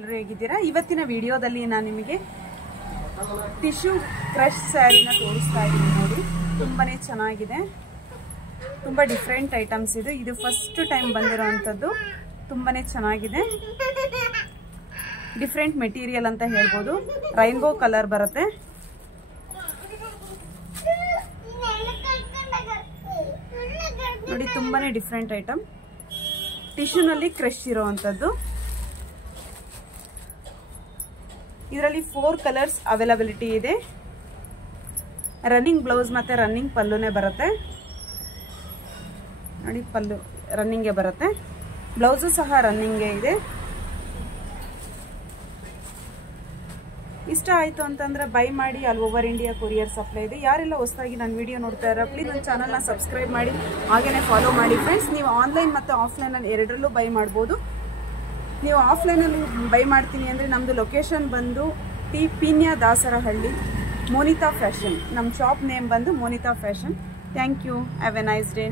ಎಲ್ಲರೂ ಹೇಗಿದ್ದೀರಾ? ಇವತ್ತಿನ ವಿಡಿಯೋದಲ್ಲಿ ನಾನು ನಿಮಗೆ ಟಿಶ್ಯೂ ಕ್ರಶ್ ಸ್ಯಾರಿನ ತೋರಿಸ್ತಾ ಇದ್ದೀನಿ. ನೋಡಿ, ತುಂಬಾನೇ ಚೆನ್ನಾಗಿದೆ, ತುಂಬಾ ಡಿಫ್ರೆಂಟ್ ಐಟಮ್ಸ್ ಇದೆ. ಇದು ಫಸ್ಟ್ ಟೈಮ್ ಬಂದಿರೋವಂಥದ್ದು, ತುಂಬಾನೇ ಚೆನ್ನಾಗಿದೆ. ಡಿಫ್ರೆಂಟ್ ಮೆಟೀರಿಯಲ್ ಅಂತ ಹೇಳ್ಬೋದು. ರೈನ್ಬೋ ಕಲರ್ ಬರುತ್ತೆ. ನೋಡಿ, ತುಂಬಾನೇ ಡಿಫ್ರೆಂಟ್ ಐಟಮ್. ಟಿಶ್ಯೂನಲ್ಲಿ ಕ್ರಶ್ ಇರೋವಂಥದ್ದು. ಇದರಲ್ಲಿ 4 ಕಲರ್ಸ್ ಅವೈಲಬಿಲಿಟಿ ಇದೆ. ರನ್ನಿಂಗ್ ಬ್ಲೌಸ್ ಮತ್ತೆ ರನ್ನಿಂಗ್ ಪಲ್ಲುನೇ ಬರುತ್ತೆ. ನೋಡಿ, ಪಲ್ಲು ರನ್ನಿಂಗ್ಗೆ ಬರುತ್ತೆ, ಬ್ಲೌಸು ಸಹ ರನ್ನಿಂಗ್ಗೆ ಇದೆ. ಇಷ್ಟ ಆಯಿತು ಅಂತಂದ್ರೆ ಬೈ ಮಾಡಿ. All over India courier supply ಇದೆ. ಯಾರೆಲ್ಲ ಹೊಸದಾಗಿ ನನ್ನ ವಿಡಿಯೋ ನೋಡ್ತಾ ಇರೋ ಪ್ಲೀಸ್ ನನ್ನ ಚಾನಲ್ನ ಸಬ್ಸ್ಕ್ರೈಬ್ ಮಾಡಿ, ಹಾಗೇನೆ ಫಾಲೋ ಮಾಡಿ ಫ್ರೆಂಡ್ಸ್. ನೀವು ಆನ್ಲೈನ್ ಮತ್ತು ಆಫ್ಲೈನಲ್ಲಿ ಎರಡರಲ್ಲೂ ಬೈ ಮಾಡ್ಬೋದು. ನೀವು ಆಫ್ಲೈನಲ್ಲಿ ಬೈ ಮಾಡ್ತೀನಿ ಅಂದರೆ ನಮ್ಮದು ಲೊಕೇಶನ್ ಬಂದು ಪೀಣ್ಯ ದಾಸರಹಳ್ಳಿ, ಮೋನಿತಾ ಫ್ಯಾಷನ್. ನಮ್ಮ ಶಾಪ್ ನೇಮ್ ಬಂದು Monita fashion. Thank you. Have a nice day.